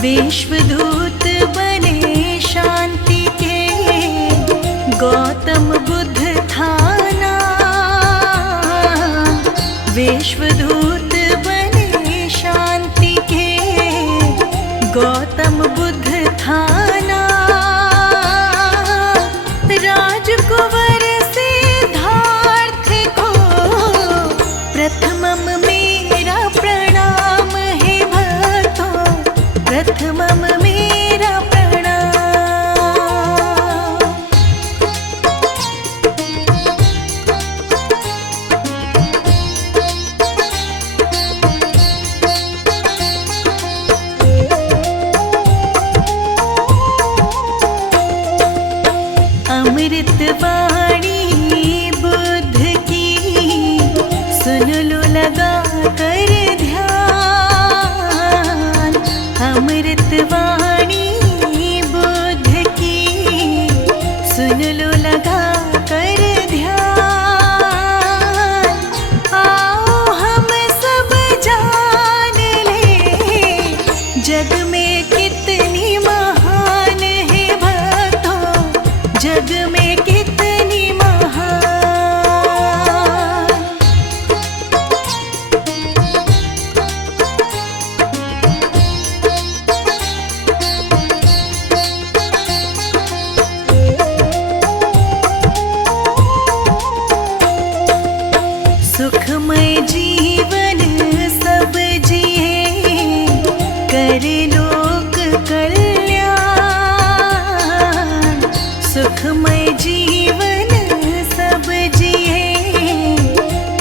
विश्वदूत बने शांति के, गौतम बुद्ध थाना। विश्वदूत बने शांति के, गौतम बुद्ध थाना। राजकुंवर सिद्धार्थ को प्रथमम मेरा प्रणाम है भक्तों, प्रथमम मेरा प्रणाम। अमृत वाणी बुद्ध की, सुन लो लगा कर ध्यान। अमृत वाणी बुद्ध की, सुन लो लगा कर ध्यान। आओ हम सब जान ले, जग में कितनी महान है भक्तों, जग में कितनी महान। सुखमय जीवन सब जिए, करे लोक कल्याण। सुखमय जीवन सब जिए,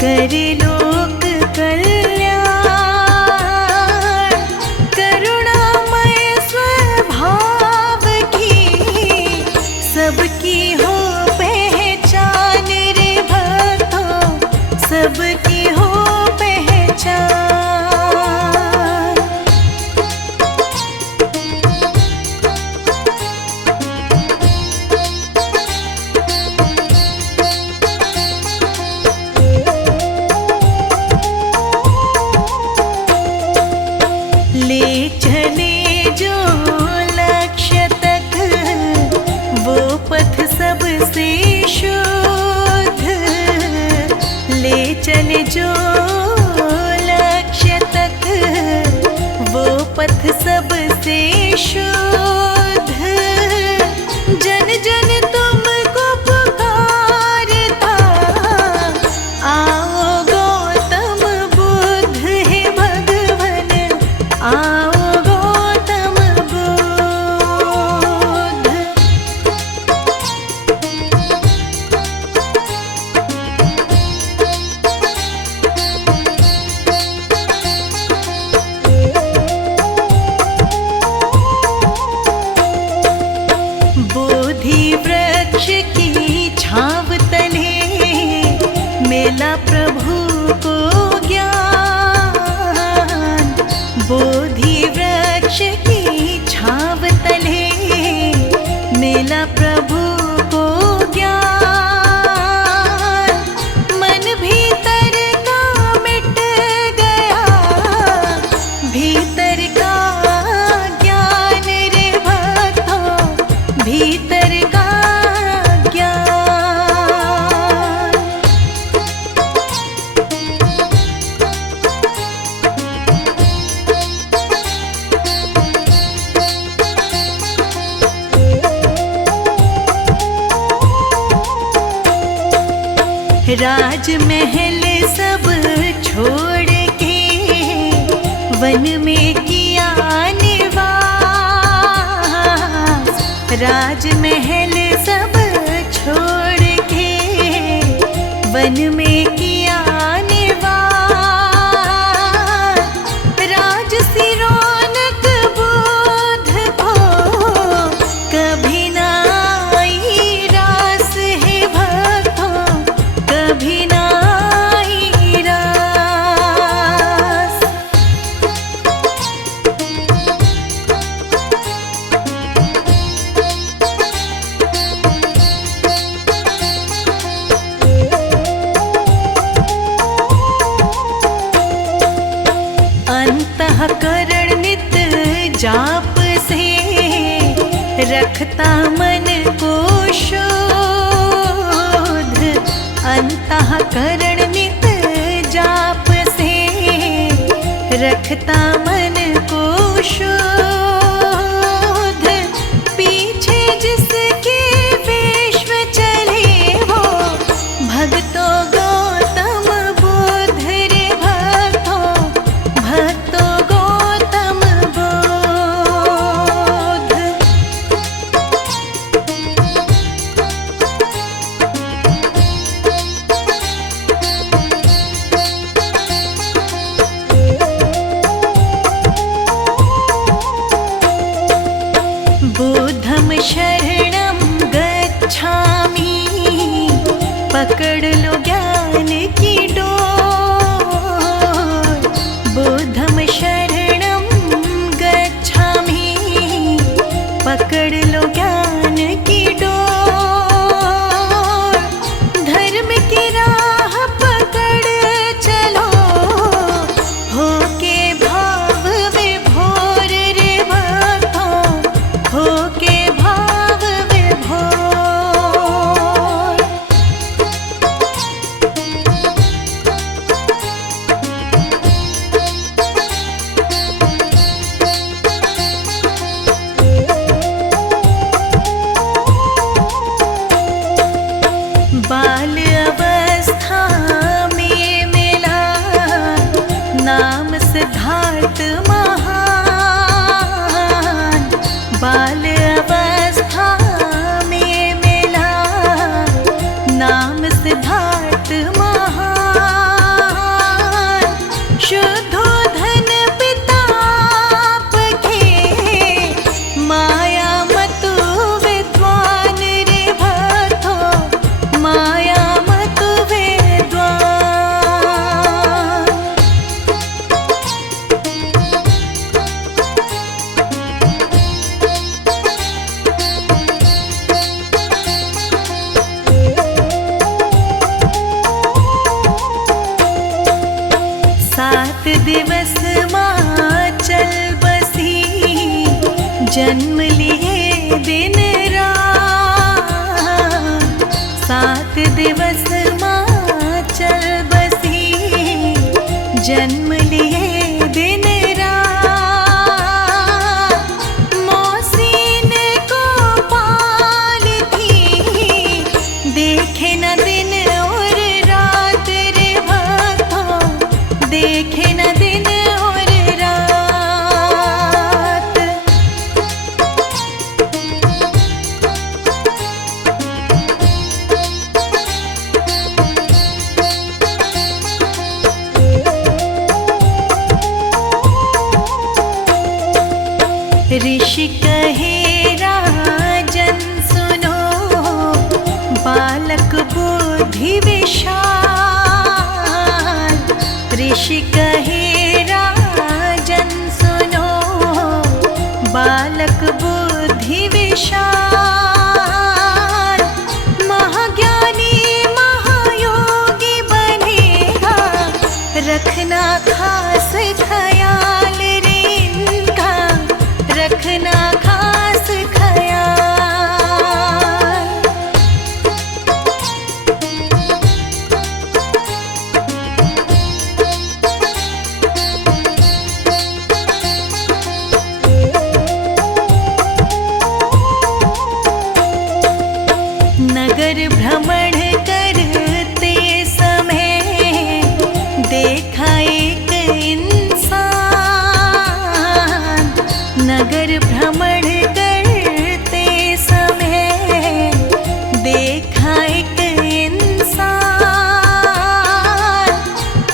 करे लोक कल्याण। करुणामय स्वभाव की, सबकी हो पहचान रे भक्तों, सबकी हो पहचान। ले चले जो लक्ष्य तक, वो पथ सबसे शुद्ध। ले चले जो लक्ष्य तक, वो पथ सबसे शुद्ध। जन जन तुमको पुकारता, आओ गौतम बुद्ध है भगवन, आओ गौतम बुद्ध। बोधि वृक्ष की छांव तले, मेला प्रभु को ज्ञान। बोधि वृक्ष की छांव तले, मेला प्रभु को ज्ञान। मन भीतर का मिट गया, भीतर का ज्ञान रे भक्तों, भीतर का ज्ञान। राजमहल सब छोड़ के, वन में किया निवास। राजमहल सब छोड़ के, वन में किया निवास। राजसी रौनक बुद्ध को, कभी ना आई रास है भक्तों, कभी ना आई रास। जाप से रखता मन को शोध, अंतःकरण नित जाप से रखता मन को शोध। पीछे जिसके विश्व चले वो भक्तों गौतम बुद्ध रे, भक्तों भक्तों गौतम बुद्ध। बुद्धं शरणं गच्छामि, पकड़ लो ज्ञान की डोर। बुद्धं शरणं गच्छामि, पकड़ लो ज्ञान की डोर। धर्म की राह पकड़ चलो, होके भाव विभोर रे भक्तों, होके भाव विभोर। बाल अवस्था में मिला नाम सिद्धार्थ महान। बाल अवस्था में मिला नाम सिद्धार्थ महान। शुद्धोधन पिता के माया मतु विद्वान रे भक्तों, माया मतु विद्वान। सात दिवस माँ चल बसी, जन्म लिए दिन रात। सात दिवस माँ चल बसी, जन्म लिए दिन रात। मौसीन को पाल थी, देखे न दिन और रात रे भक्तों, देखे न दिन और रात। ऋषि कहे राजन सुनो, बालक बुद्धि विशाल। ऋषि कहे राजन सुनो, बालक बुद्धि विशाल। महाज्ञानी महायोगी बनेगा, रखना खास ख्याल रे इनका, रखना खास ख्याल। नगर भ्रमण करते समय देखा एक इंसान। नगर भ्रमण करते समय देखा एक इंसान।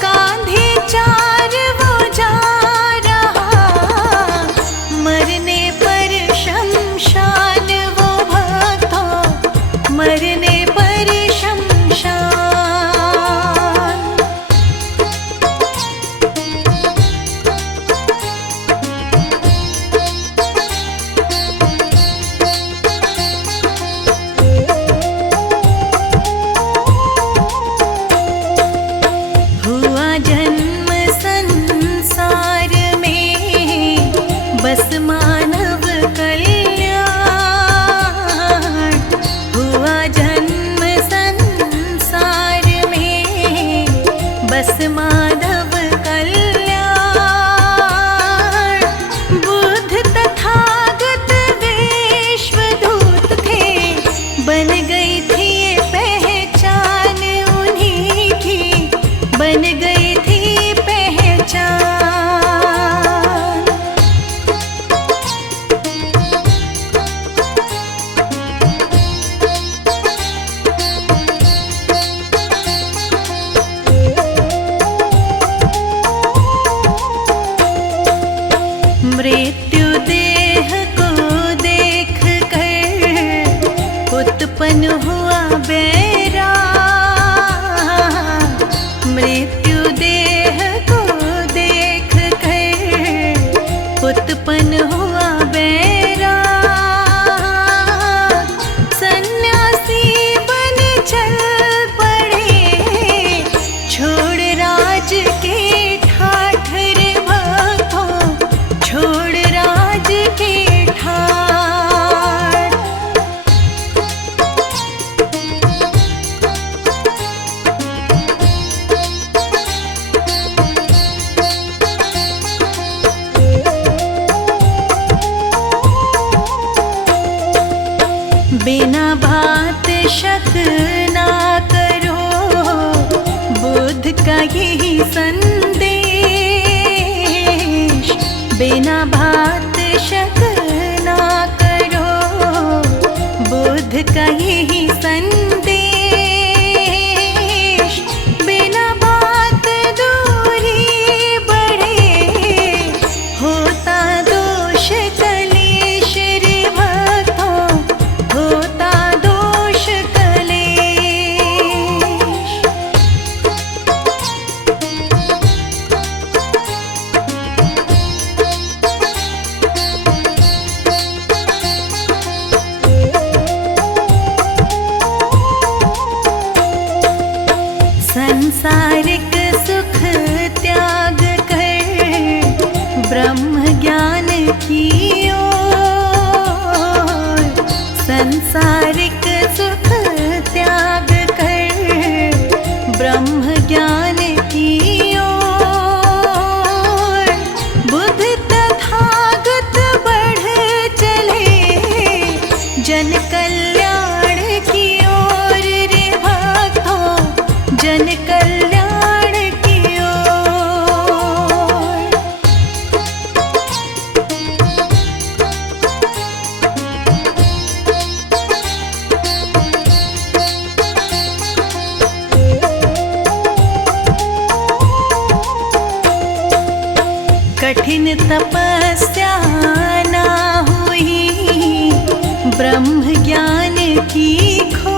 कांधे चार वो जा रहा, मरने पर शमशान वो भक्तों, मरने पर शमशान। उत्पन्न हुआ बैराग, मृत्यु देह को देख कर उत्पन्न हुआ बैराग। सन्यासी बन चल पड़े, छोड़ राज के ठाठ रे भक्तों, छोड़ राज के ठाठ। बिना बात शक ना करो, बुद्ध का यही संदेश। बिना बात शक ना करो, बुद्ध का यही संदेश। बिना बात दूरी बढ़े, होता दोष कलेश रे भक्तों, होता दोष कलेश। संसारिक सुख त्याग कर ब्रह्म ज्ञान की ओर, संसारिक सुख त्याग कर ब्रह्म ज्ञान की ओर। बुद्ध तथागत बढ़ चले जन कल्याण की ओर रे भक्तों, जन कल्याण की ओर। कठिन तपस्या ना हुई ब्रह्म ज्ञान की खोज,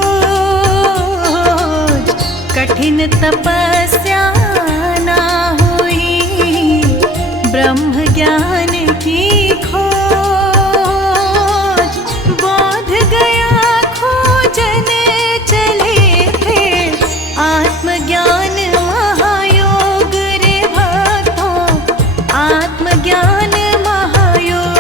कठिन तपस्या ना हुई ब्रह्म ज्ञान की खोज। बोध गया खोजन चले फिर आत्मज्ञान महायोग रे भक्तों, आत्मज्ञान महायोग।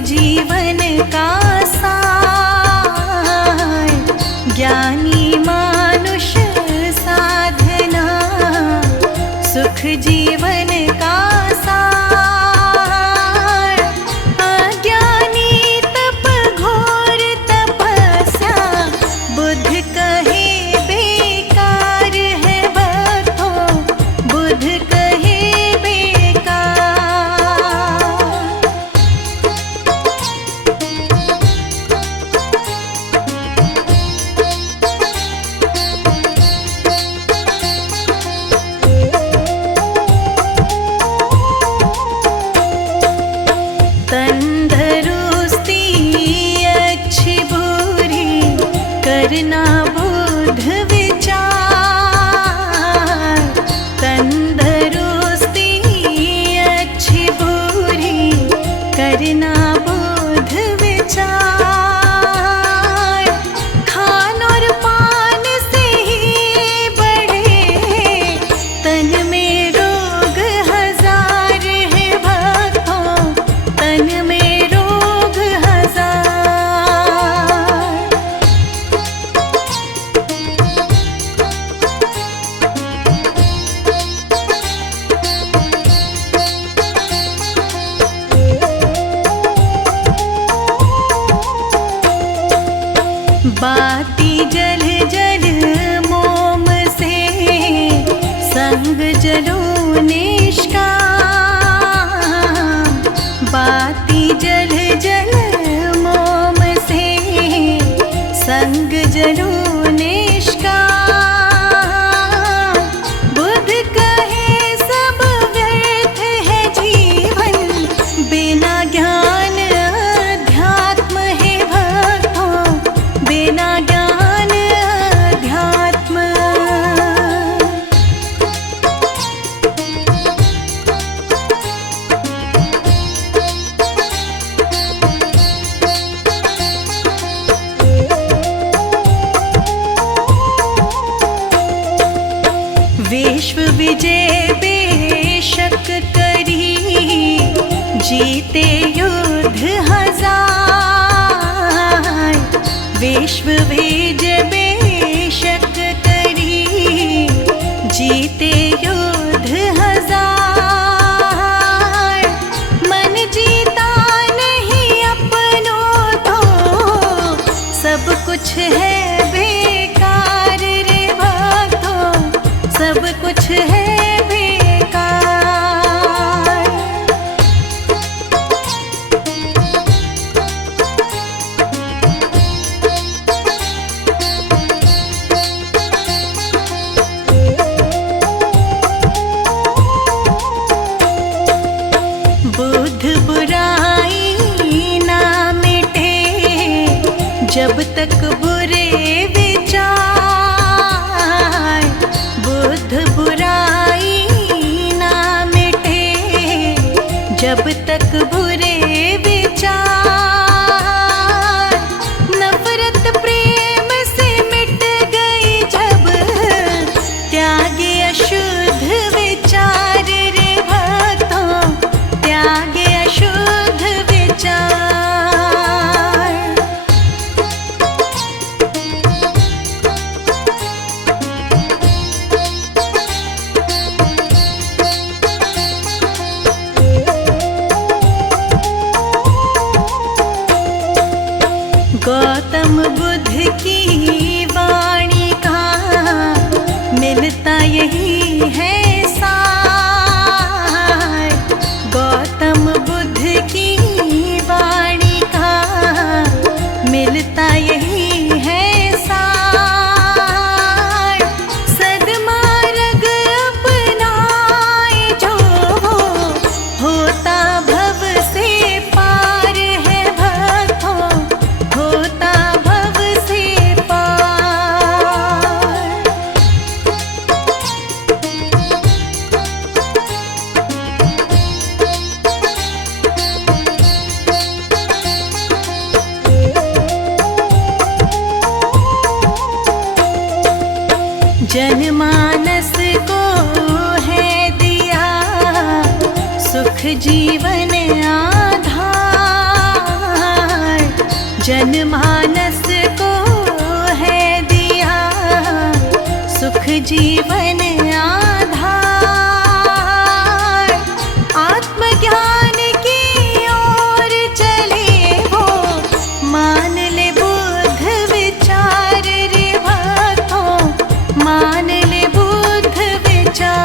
जीवन का सार तंदरुस्ती अच्छी बुरी करना बुध विचार, तंदरुस्ती अच्छी बुरी करना बुध विचार। खान और पान से ही बढ़े तन में रोग हजार है भक्तों, तन में रोग हजार। बाती जल जल मोम से संग जलो निष्काम, बाती जल जल मोम से संग जलो निष्काम। बुध कहे सब व्यर्थ है जीवन, बिना ज्ञान अध्यात्म है भक्तों, बिना ज्ञान अध्यात्म। विश्व विजय बेशक करी, जीते युद्ध हजार। विश्व विजय बेशक करी, जीते युद्ध हजार। मन जीता नहीं अपनों तो सब कुछ है बेकार रे भक्तों, सब कुछ है बेकार। बुध बुराई ना मिटे जब तक बुरे विचार, बुध बुराई ना मिटे जब तक बुरे विचार। नफरत प्रेम से मिट गई जब त्यागे अशुद्ध विचार रे भक्तों, त्यागे अशुद्ध विचार। गौतम बुद्ध की वाणी का मिलता यही है सार। गौतम बुद्ध की वाणी का मिलता यही है सार। सद्मार्ग अपनाए जो होता भव से पार है भक्तों, होता भव से पार। जनमानस को है दिया सुख जीवन आधार, जनमानस को है दिया सुख जीवन आधार। आत्मज्ञान की ओर चले वो मान ले बुद्ध विचार रे भक्तों, मान ले बुद्ध विचार।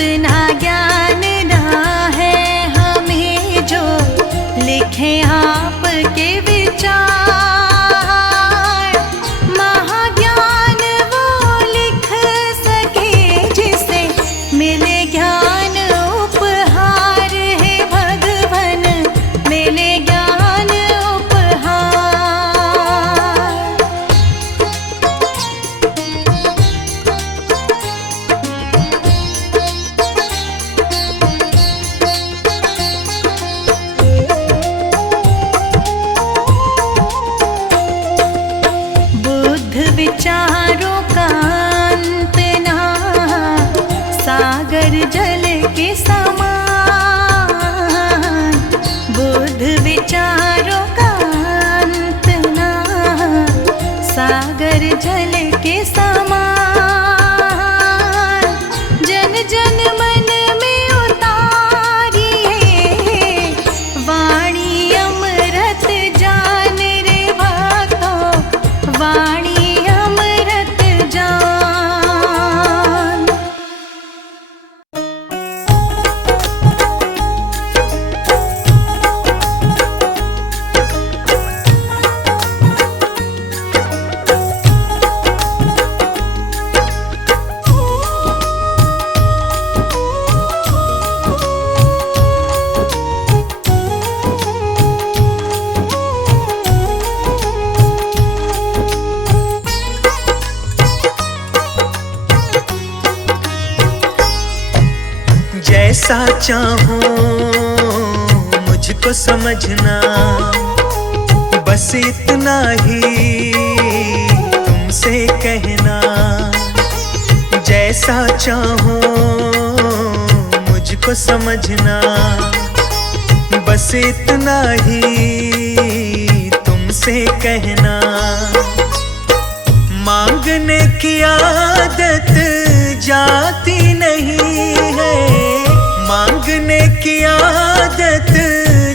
इतना ज्ञान ना है हमें जो लिखे आपके विचार। महाज्ञान वो लिख सके जिसे मिले ज्ञान उपहार है भगवन, मिले ज्ञान उपहार। बुद्ध विचारों का अंत ना, सागर जल के समान। बुद्ध विचारों का अंत ना, सागर जल के समान। जन जन मन में उतारिए वाणी अमृत जान रे भक्तों, वाणी अमृत जान। जैसा चाहूं मुझको समझना, बस इतना ही तुमसे कहना। जैसा चाहूं मुझको समझना, बस इतना ही तुमसे कहना। मांगने की आदत जाती नहीं है, मांगने की आदत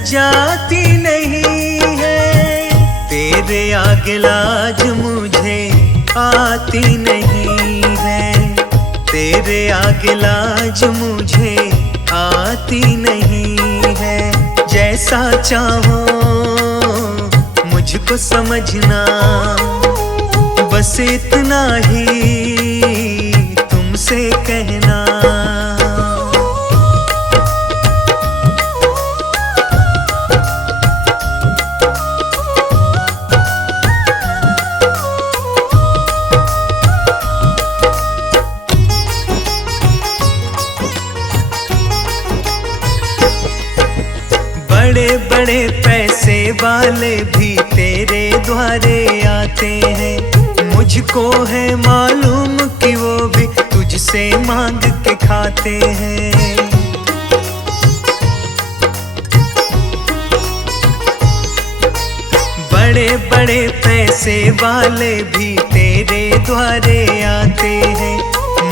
जाती नहीं है। तेरे आगे लाज मुझे आती नहीं है, तेरे आगे लाज मुझे आती नहीं है। जैसा चाहो मुझको समझना, बस इतना ही तुमसे कहना। बड़े बड़े पैसे वाले भी तेरे द्वारे आते हैं, मुझको है मालूम कि वो भी तुझसे मांग के खाते हैं। बड़े बड़े पैसे वाले भी तेरे द्वारे आते हैं,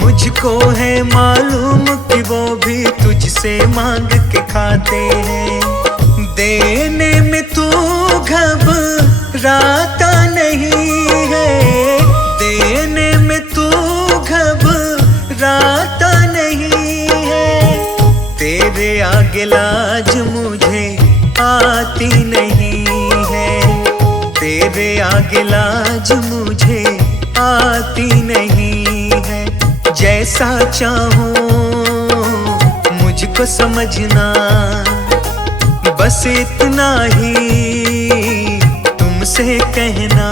मुझको है मालूम कि वो भी तुझसे मांग के खाते हैं। देने में तू घबराता नहीं है, देने में तू घबराता नहीं है। तेरे आगे लाज मुझे आती नहीं है, तेरे आगे लाज मुझे आती नहीं है। जैसा चाहूं मुझको समझना, बस इतना ही तुमसे कहना।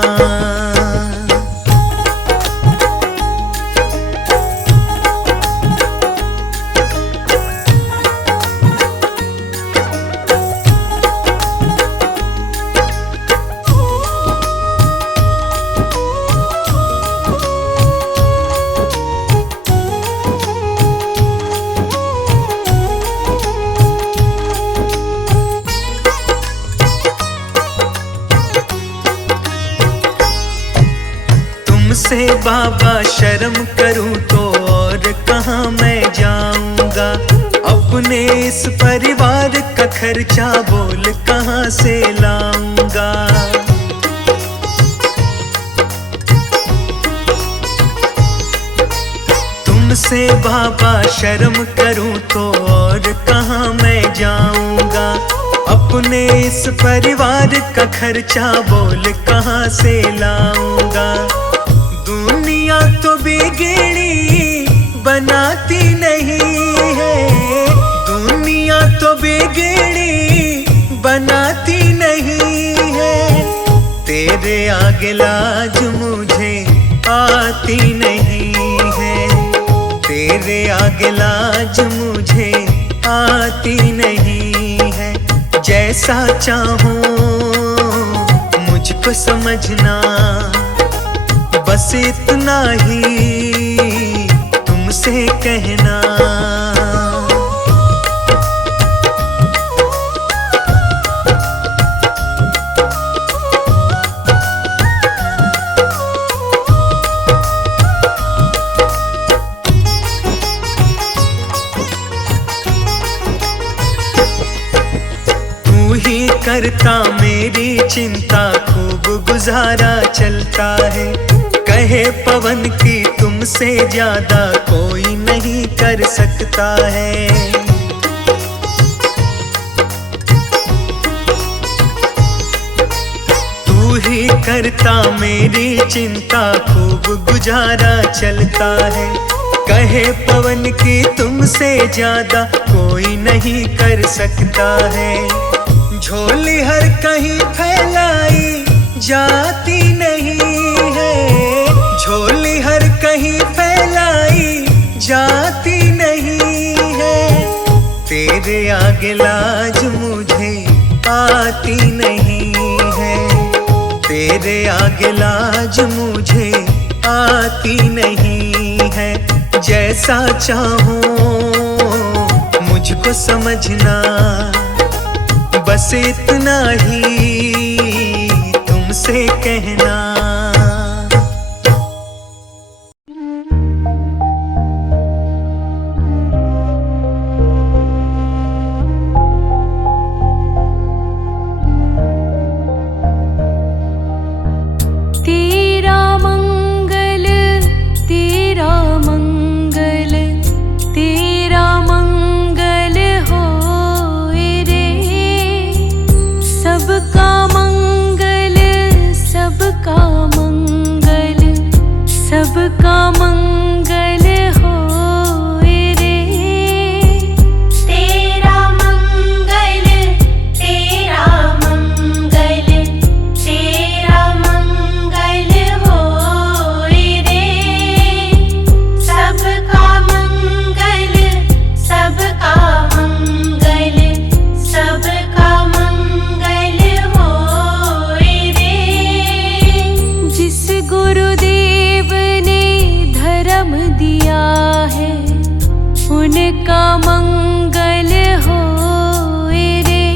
तुमसे बाबा शर्म करूं तो और कहाँ मैं जाऊंगा। अपने इस परिवार का खर्चा बोल कहाँ से लाऊंगा। तुम तुमसे बाबा शर्म करूं तो और कहाँ मैं जाऊंगा। अपने इस परिवार का खर्चा बोल कहाँ से लाऊंगा। दुनिया तो बिगड़ी बनाती नहीं है, दुनिया तो बिगड़ी बनाती नहीं है। तेरे आगे लाज मुझे आती नहीं है, तेरे आगे लाज मुझे आती नहीं है। जैसा चाहूं मुझको समझना, बस इतना ही तुमसे कहना। करता मेरी चिंता, खूब गुजारा चलता है। कहे पवन की तुमसे ज्यादा कोई नहीं कर सकता है। तू ही करता मेरी चिंता, खूब गुजारा चलता है। कहे पवन की तुमसे ज्यादा कोई नहीं कर सकता है। झोली हर कहीं फैलाई जाती नहीं है, झोली हर कहीं फैलाई जाती नहीं है। तेरे आगे लाज मुझे आती नहीं है, तेरे आगे लाज मुझे आती नहीं है। जैसा चाहूं मुझको समझना, बस इतना ही तुमसे कहना। तेरा मंगल तेरा मंगल तेरा मंगल होए रे। सबका मंगल सबका मंगल सबका मंगल होए रे। तेरा मंगल तेरा मंगल तेरा मंगल होए रे। सबका मंगल सबका मंगल सबका मंगल होए रे। जिस गुरुदेव ने धर्म दिया है उनका मंगल होए रे।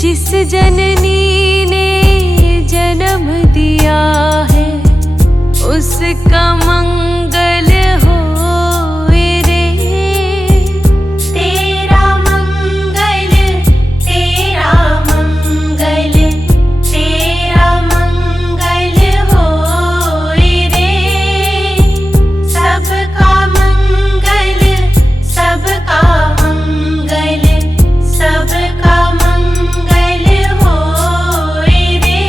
जिस जननी ने जन्म दिया है उसका मंगल होए रे। तेरा मंगल तेरा मंगल तेरा मंगल होए रे। सबका मंगल सबका मंगल सबका मंगल होए रे।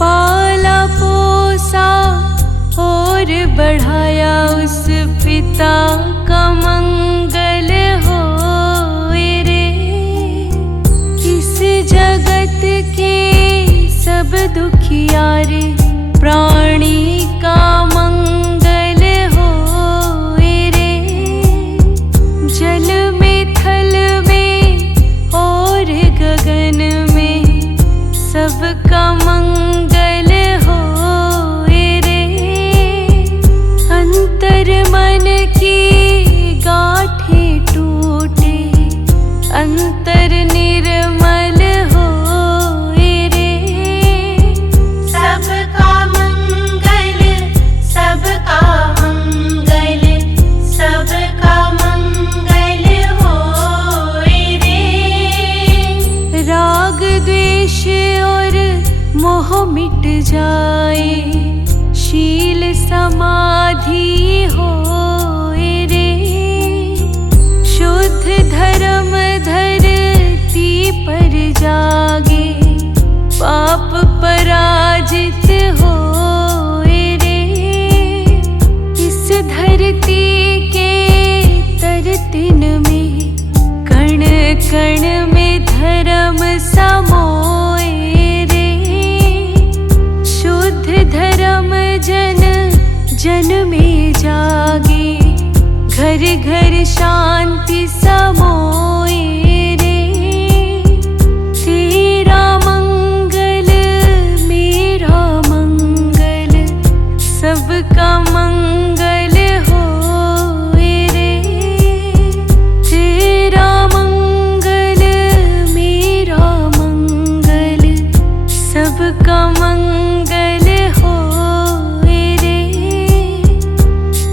पाला पोसा और बढ़ाया उस पिता का मंगल होए रे। इस जगत के सब दुखियारे प्राणी का मंगल होए रे। जल में थल में और गगन में सबका मंगल होए रे। अंतर मन की गांठें टूटे अंतर निर्मल होए रे। सबका धरती के तरतिन में कण कण में धर्म समोए रे। शुद्ध धर्म जन जन में जागे, घर घर शांति समोए रे। तेरा मंगल मेरा मंगल, सबका मंगल होए रे। तेरा मंगल मेरा मंगल, सबका मंगल होए रे।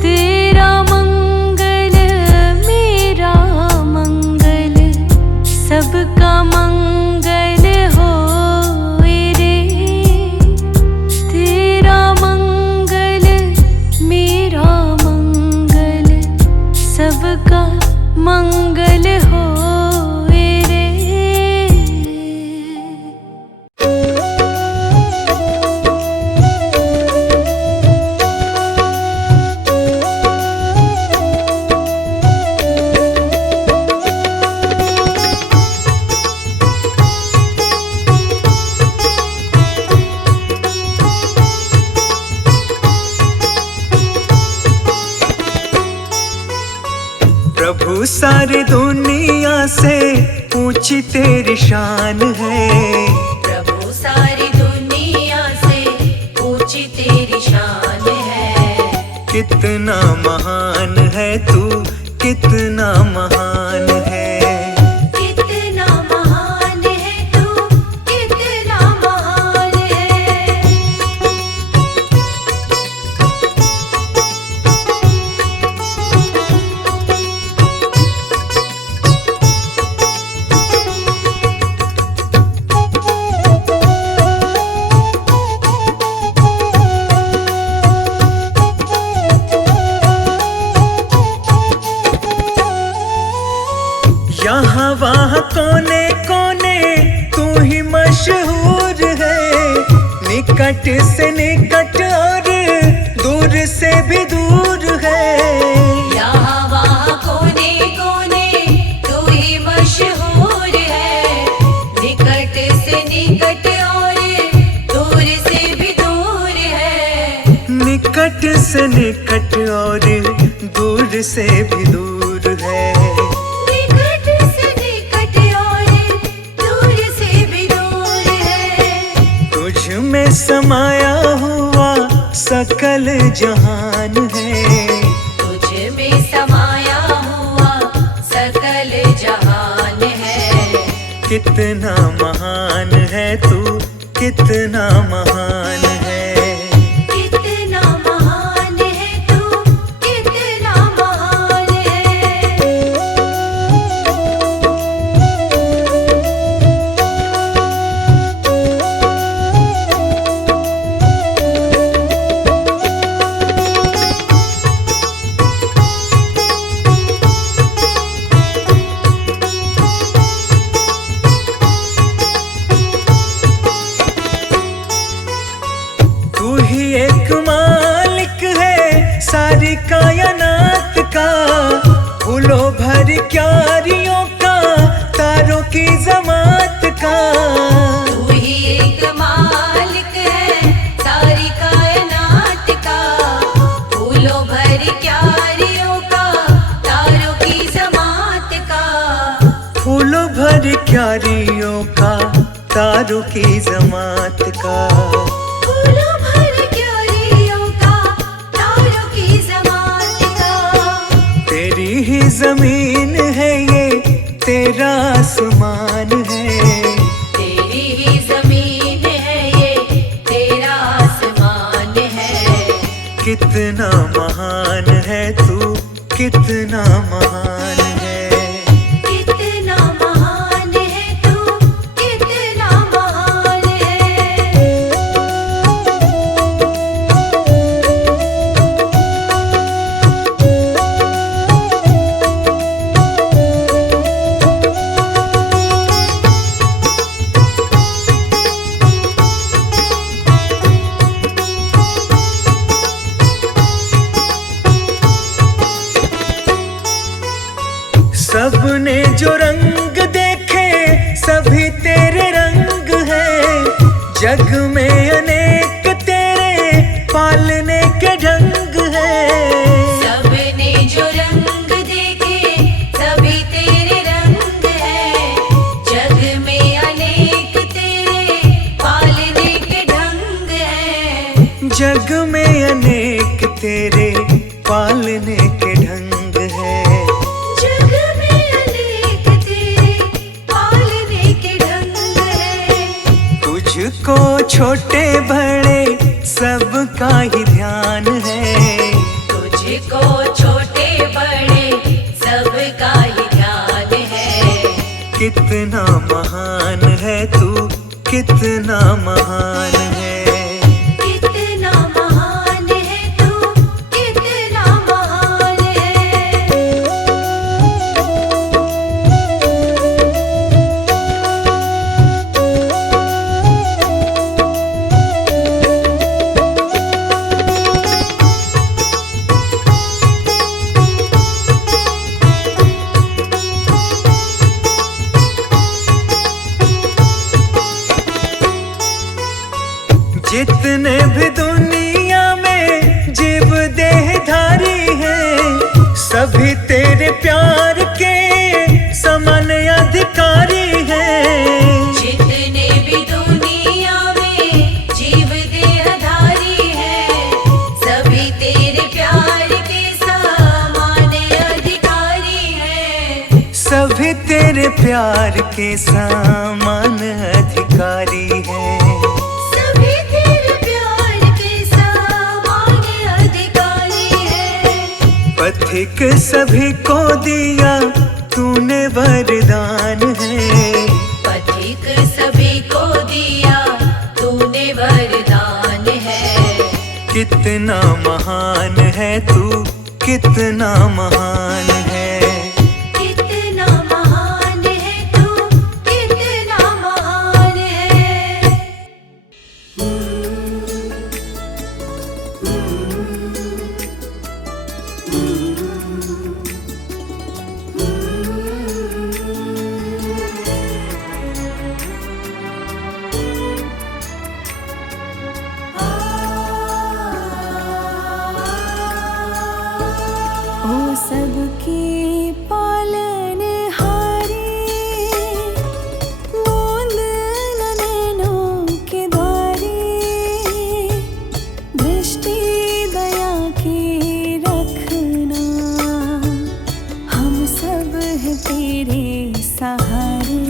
तेरा मंगल मेरा मंगल, सबका मंगल होए रे। तेरा मंगल मेरा मंगल, सबका मंगल होए रे। प्रभु सारी दुनिया से ऊंची तेरी शान है। प्रभु सारी दुनिया से ऊंची तेरी शान है। कितना महान है तू, कितना महान है। कितना महान है तू, कितना महान है। यहाँ वहाँ कोने कोने तू ही मशहूर है। निकट से निकट और दूर से भी दूर है। यहाँ वहाँ कोने कोने तू ही मशहूर है। निकट से निकट और दूर से भी दूर है। निकट से निकट और दूर से भी दूर है। निकट से निकट और दूर से भी दूर है। तुझ में समाया हुआ सकल जहान है। तुझ में समाया हुआ सकल जहान है। कितना महान है तू, कितना महान है। कितना महान है तू, कितना महान है। तू ही एक मालिक है सारी कायनात का। फूलों भर क्यारियों का, तारों की जमात का। तू ही एक मालिक है सारी कायनात का। फूलों भर क्यारियों का, तारों की जमात का। फूलों भर क्यारियों का, तारों की जमात का। फूलों भर क्यारियों का, तारों की जमात का। तेरी ही जमीन है ये, तेरा आसमान है। तेरी ही जमीन है ये, तेरा आसमान है। कितना महान है तू, कितना महान है। कितना महान है तू, कितना महान है। सबने जो रंग देखे सभी तेरे रंग है। जग में अनेक तेरे पालने के ढंग है। सबने जो रंग देखे सभी तेरे रंग है। जग में अनेक तेरे पालने के ढंग है। जग में अनेक तेरे पालने के ढंग है। जग में अनेक तेरे पालने के ढंग है। तुझको छोटे बड़े सबका ही ध्यान है। तुझको छोटे बड़े सबका ही ध्यान है। कितना महान है तू, कितना महान है। कितना महान है तू, कितना महान है। जितने भी दुनिया में जीव देहधारी हैं, सभी तेरे प्यार के समान अधिकारी हैं। जितने भी दुनिया में जीव देहधारी हैं, सभी तेरे प्यार के समान अधिकारी हैं। सभी तेरे प्यार के समान अधिकारी हैं। सभी तेरे प्यार के समान अधिकारी हैं। पथिक सभी को दिया तूने वरदान है। पथिक सभी को दिया तूने वरदान है। कितना महान है तू, कितना महान है। कितना महान है तू, कितना महान है। ओ सबकी पालनहारी, बूंद न नैनों के द्वारी, दृष्टि दया की रखना, हम सब हैं तेरे सहारे।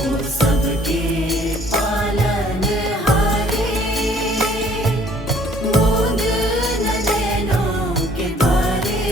ओ सबके पालनहारे, बूंद न नैनों के द्वारे,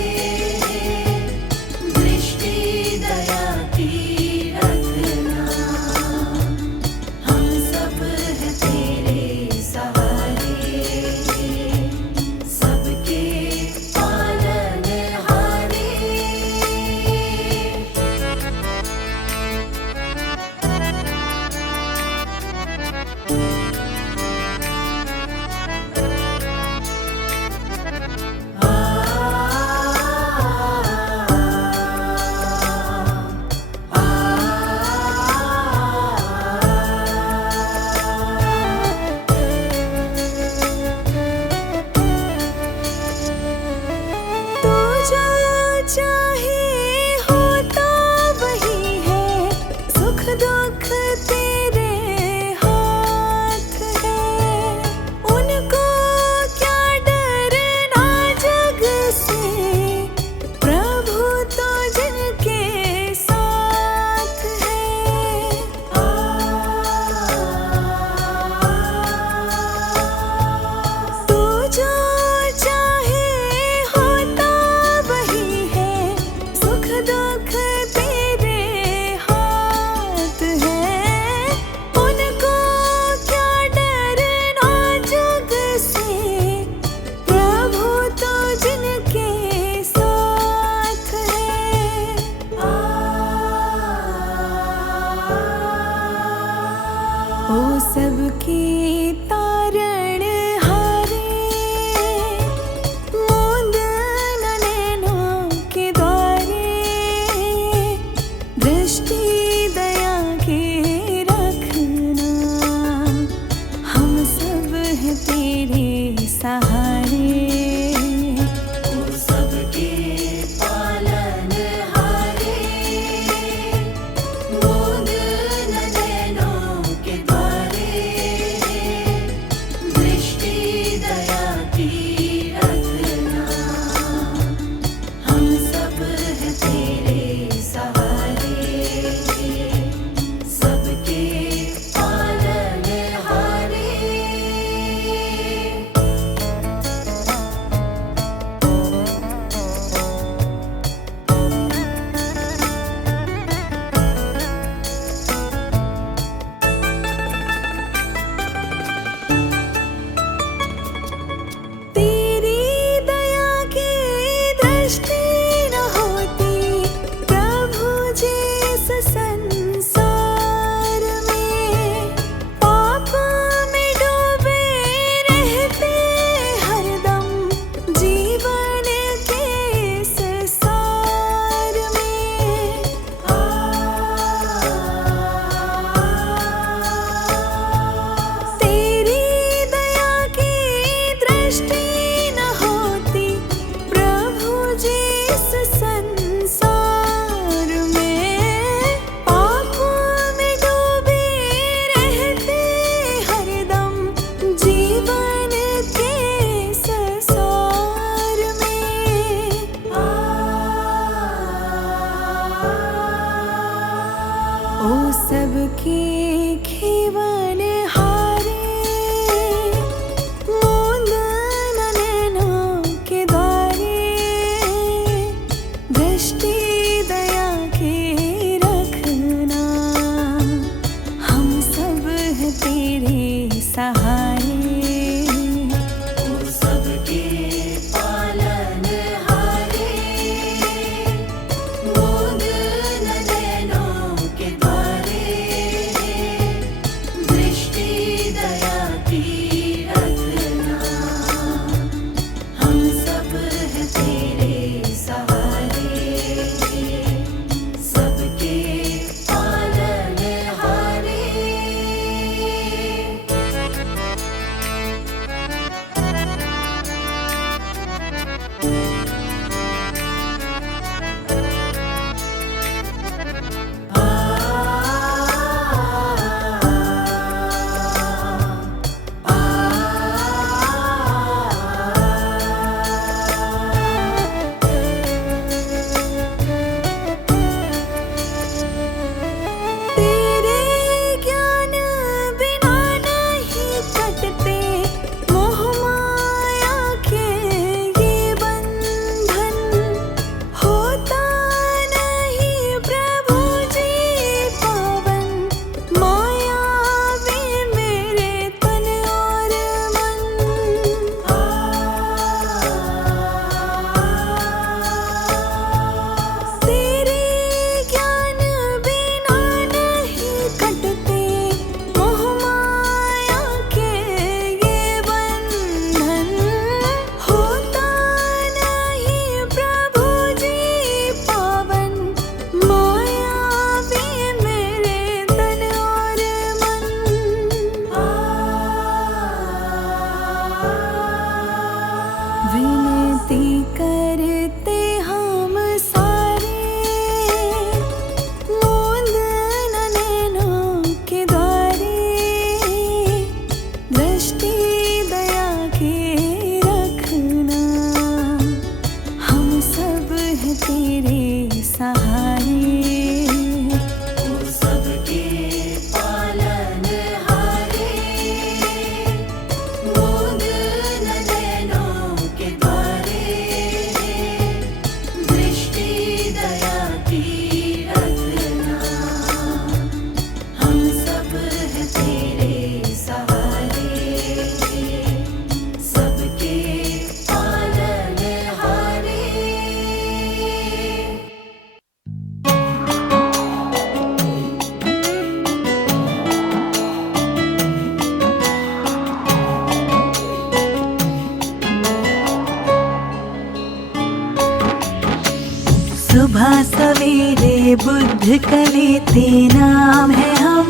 सुबह सवेरे बुद्ध कलेते नाम है हम,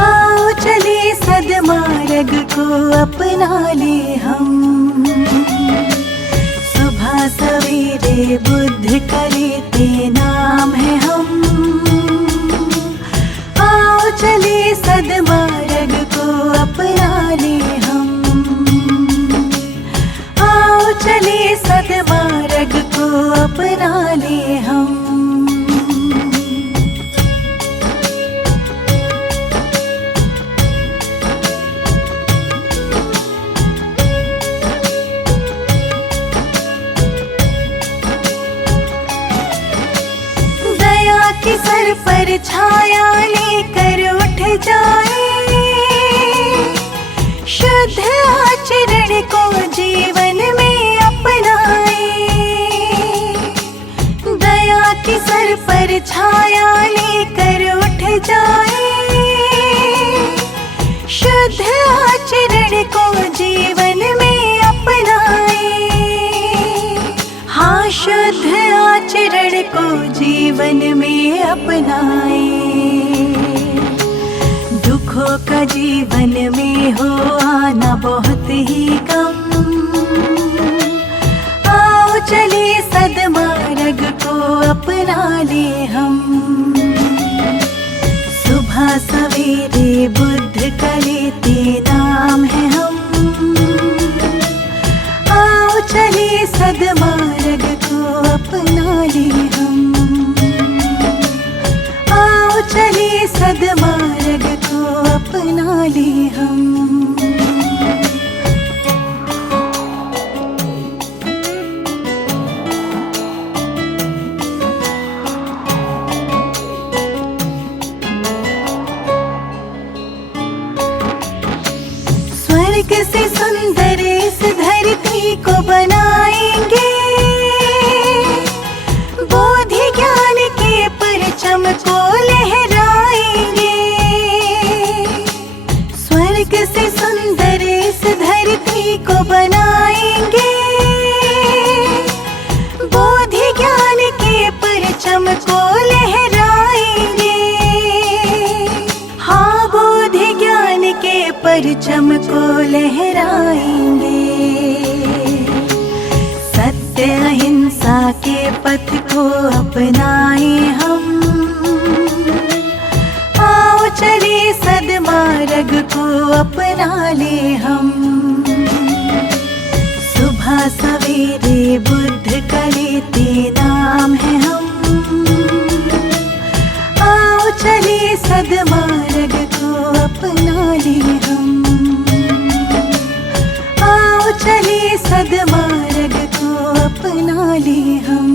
आओ चले सदमार्ग को अपना ले हम। सुबह सवेरे बुद्ध कलेते नाम है हम, आओ चले सदमार्ग को अपना ले हम। आओ चले सदमार्ग को अपना ले हम। दया के सर पर छाया लेकर उठ जाए, शुद्ध आचरण को जीवन में अपनाए। दया के सर पर छाया लेकर उठ जाए, शुद्ध आचरण को जीवन में अपनाए। हाँ, शुद्ध आचरण को जीवन में अपनाए। दुखों का जीवन में हो आना बहुत ही कम, आओ चले सदमार्ग को अपना ले हम। सुबह सवेरे बुद्ध कलेते नाम है हम, आओ चले सदमार्ग को अपना ले हम। आओ चले सदमार्ग को अपना ले हम। स्वर्ग से सुंदर इस धरती को बनाएंगे, बोधि ज्ञान के परचम को लहराएंगे। स्वर्ग से सुंदर इस धरती को बनाएंगे, बोधि ज्ञान के परचम को लहराएंगे। हाँ, बोधि ज्ञान के परचम को लहराएंगे। सत्य अहिंसा के पथ को अपनाए हम, आओ चले सदमार्ग को अपना ले हम। सुबह सवेरे बुद्ध कलेते नाम है हम, आओ चले सदमार्ग को अपना ले हम। आओ चले सदमार्ग को अपना ले हम।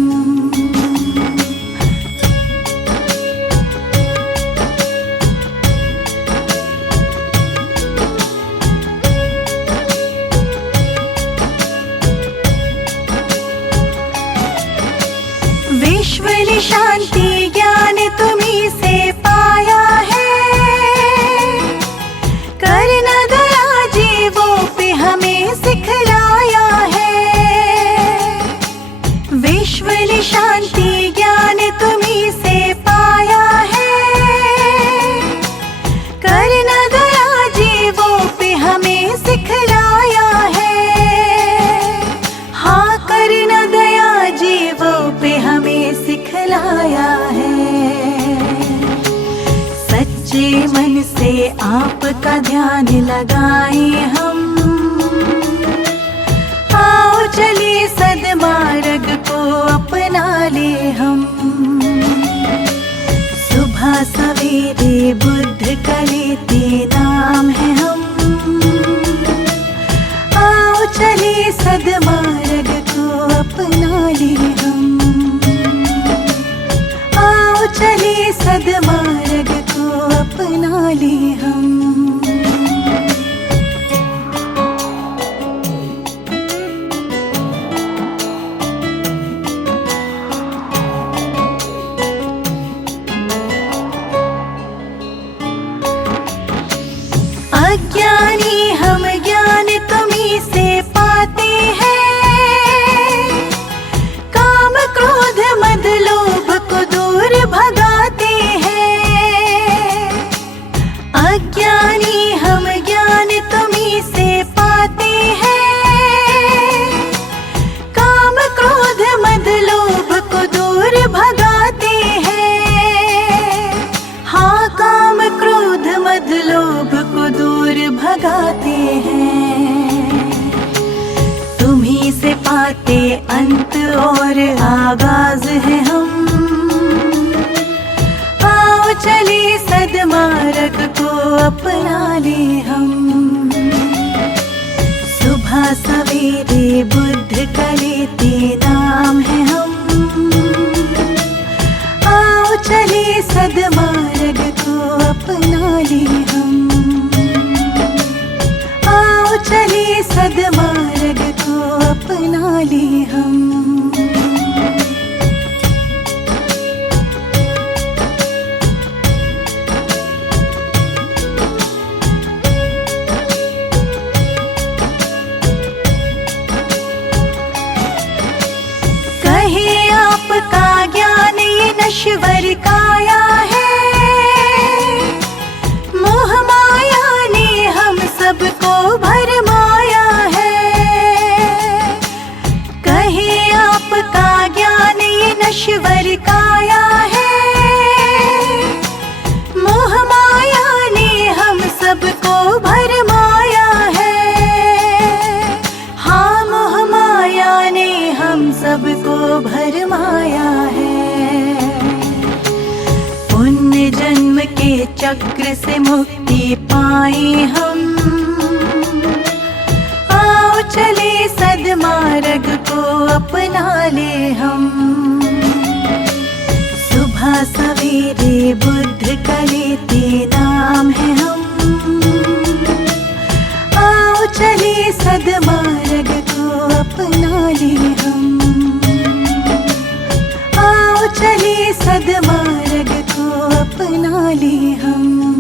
विश्व शांति ज्ञान तुम्हीं से पाया है, करना दया जीवों पे हमें सिखलाया है। विश्व शांति ज्ञान तुम्हीं से पाया है, करना दया जीवों पे हमें सिखलाया है। हाँ, करना दया जीवों पे हमें सिखलाया है। सच्चे मन से आपका ध्यान लगाए हम, आओ चले सदमार्ग को अपना ले हम। सुबह सवेरे बुद्ध कलेते नाम है हम, आओ चले सदमार्ग को अपना ले हम। आओ चले सदमार्ग को अपना ले हम। अज्ञानी हम ज्ञान तुम्हीं से पाते हैं, काम पाते अंत और आगाज है हम। आओ चले सदमार्ग को अपना ले हम। सुबह सवेरे बुद्ध का लेते नाम है हम। आओ चले सदमार्ग को अपना ले हम। आओ चले सदमार्ग को अपना ले हम। कहे आपका ज्ञान ये नश्वर काया है। मोह माया ने हम सबको भरमाया है। कहे आपका ज्ञान ये नश्वर काया है। मोह माया ने हम सबको भरमाया है। हाँ, मोह माया ने हम सबको भरमाया है। पुण्य जन्म के चक्र से मुक्ति पाए हम। आओ चले सदमार्ग को अपना ले हम। सुबह सवेरे बुद्ध का लेते नाम है हम। आओ चले सदमार्ग को अपना ले हम। आओ चले सदमार्ग को अपना ले हम।